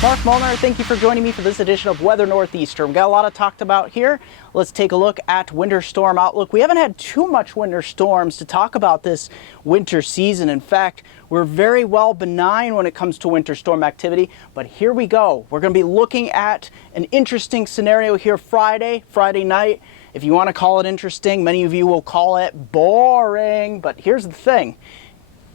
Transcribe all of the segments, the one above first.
Mark Molnar, thank you for joining me for this edition of Weather Northeastern. We've got a lot to talk about here. Let's take a look at winter storm outlook. We haven't had too much winter storms to talk about this winter season. In fact, we're very well benign when it comes to winter storm activity, but here we go. We're going to be looking at an interesting scenario here Friday night. If you want to call it interesting, many of you will call it boring, but here's the thing.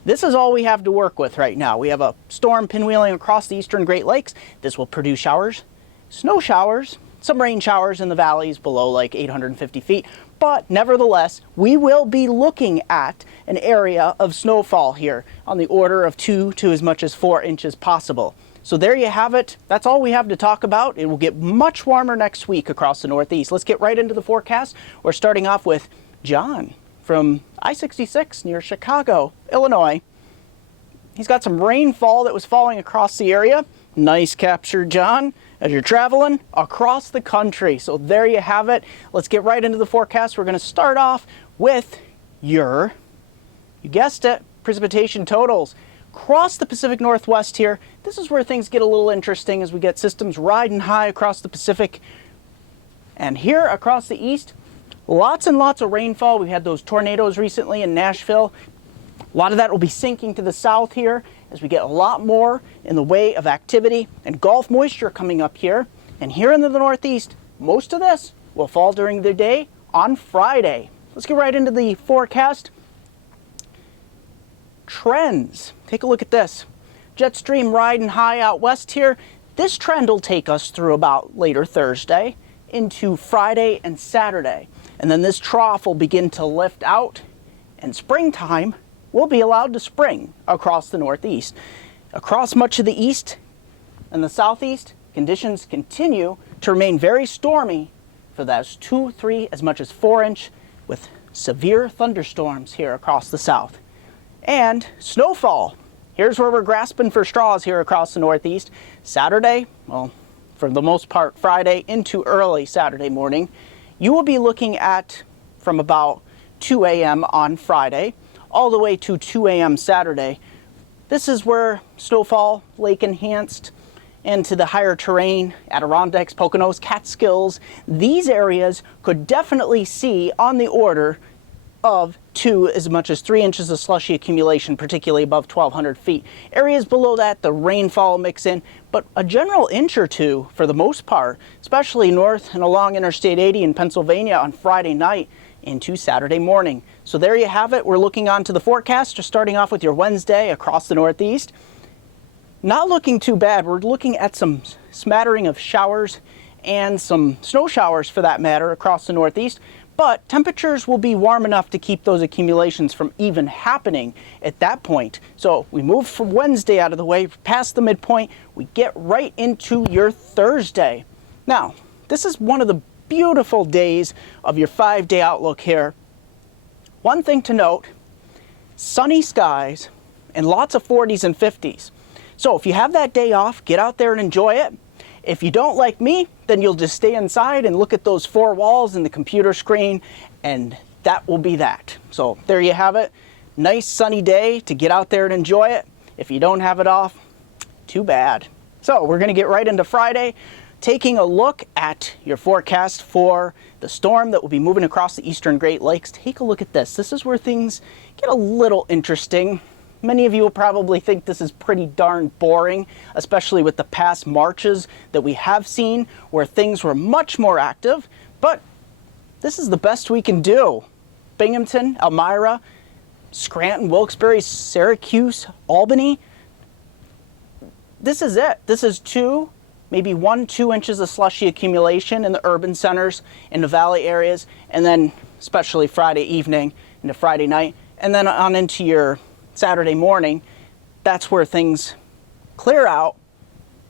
This is all we have to work with right now. We have a storm pinwheeling across the eastern Great Lakes. This will produce showers, snow showers, some rain showers in the valleys below like 850 feet. But nevertheless, we will be looking at an area of snowfall here on the order of 2 to as much as 4 inches possible. So there you have it. That's all we have to talk about. It will get much warmer next week across the Northeast. Let's get right into the forecast. We're starting off with John from I-66 near Chicago, Illinois. He's got some rainfall that was falling across the area. Nice capture, John, as you're traveling across the country. So there you have it. Let's get right into the forecast. We're going to start off with you guessed it, precipitation totals. Across the Pacific Northwest here, this is where things get a little interesting as we get systems riding high across the Pacific. And here across the east, lots and lots of rainfall. We had those tornadoes recently in Nashville. A lot of that will be sinking to the south here as we get a lot more in the way of activity and Gulf moisture coming up here. And here in the Northeast, most of this will fall during the day on Friday. Let's get right into the forecast. Trends. Take a look at this. Jet stream riding high out west here. This trend will take us through about later Thursday into Friday and Saturday. And then this trough will begin to lift out, and springtime will be allowed to spring across the Northeast. Across much of the east and the southeast, conditions continue to remain very stormy for those 2, 3, as much as 4 inch with severe thunderstorms here across the south. And snowfall. Here's where we're grasping for straws here across the Northeast. Saturday, well, for the most part Friday into early Saturday morning, you will be looking at from about 2 a.m. on Friday all the way to 2 a.m. Saturday. This is where snowfall, lake enhanced, and to the higher terrain, Adirondacks, Poconos, Catskills, these areas could definitely see on the order of 2 as much as 3 inches of slushy accumulation, particularly above 1,200 feet. Areas below that, the rainfall mix in, but a general inch or two for the most part, especially north and along Interstate 80 in Pennsylvania on Friday night into Saturday morning. So there you have it. We're looking on to the forecast, just starting off with your Wednesday across the Northeast. Not looking too bad. We're looking at some smattering of showers and some snow showers for that matter across the Northeast. But temperatures will be warm enough to keep those accumulations from even happening at that point. So we move from Wednesday out of the way, past the midpoint, we get right into your Thursday. Now, this is one of the beautiful days of your 5-day outlook here. One thing to note, sunny skies and lots of 40s and 50s. So if you have that day off, get out there and enjoy it. If you don't like me, then you'll just stay inside and look at those 4 walls and the computer screen, and that will be that. So there you have it. Nice sunny day to get out there and enjoy it. If you don't have it off, too bad. So we're going to get right into Friday, taking a look at your forecast for the storm that will be moving across the eastern Great Lakes. Take a look at this. This is where things get a little interesting. Many of you will probably think this is pretty darn boring, especially with the past marches that we have seen where things were much more active, but this is the best we can do. Binghamton, Elmira, Scranton, Wilkes-Barrie, Syracuse, Albany. This is it. This is 2, maybe 1, 2 inches of slushy accumulation in the urban centers, in the valley areas, and then especially Friday evening into Friday night, and then on into your Saturday morning. That's where things clear out.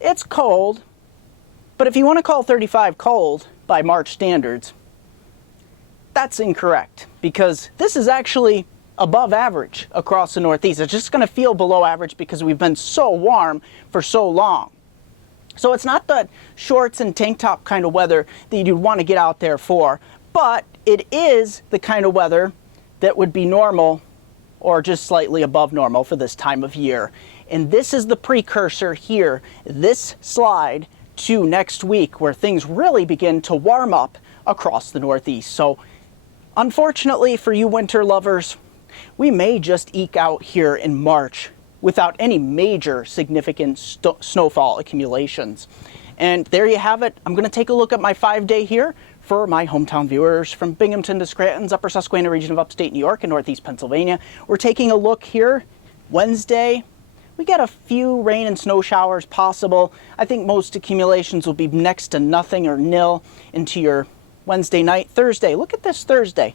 It's cold, but if you want to call 35 cold by March standards, that's incorrect, because this is actually above average across the Northeast. It's just going to feel below average because we've been so warm for so long. So it's not the shorts and tank top kind of weather that you'd want to get out there for, but it is the kind of weather that would be normal or just slightly above normal for this time of year. And this is the precursor here, this slide, to next week where things really begin to warm up across the Northeast. So unfortunately for you winter lovers, we may just eke out here in March without any major significant snowfall accumulations. And there you have it. I'm going to take a look at my 5-day here for my hometown viewers from Binghamton to Scranton's Upper Susquehanna region of upstate New York and Northeast Pennsylvania. We're taking a look here Wednesday. We got a few rain and snow showers possible. I think most accumulations will be next to nothing or nil into your Wednesday night. Thursday, look at this Thursday.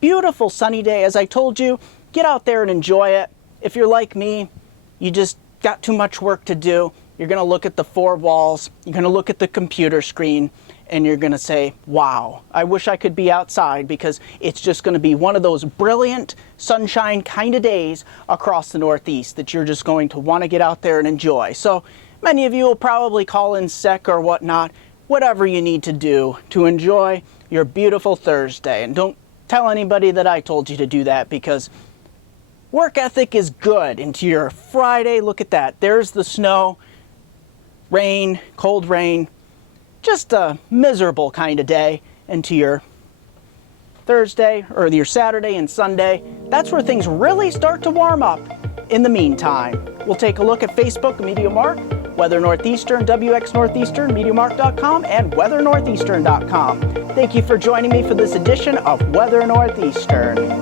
Beautiful sunny day. As I told you, get out there and enjoy it. If you're like me, you just got too much work to do. You're going to look at the four walls, you're going to look at the computer screen, and you're going to say, wow, I wish I could be outside, because it's just going to be one of those brilliant sunshine kind of days across the Northeast that you're just going to want to get out there and enjoy. So many of you will probably call in sick or whatnot, whatever you need to do to enjoy your beautiful Thursday. And don't tell anybody that I told you to do that, because work ethic is good into your Friday. Look at that. There's the snow, rain, cold rain, just a miserable kind of day into your Thursday or your Saturday and Sunday. That's where things really start to warm up. In the meantime, we'll take a look at Facebook, MeteoMark, Weather Northeastern, WX Northeastern, MeteoMark.com, and WeatherNortheastern.com. Thank you for joining me for this edition of Weather Northeastern.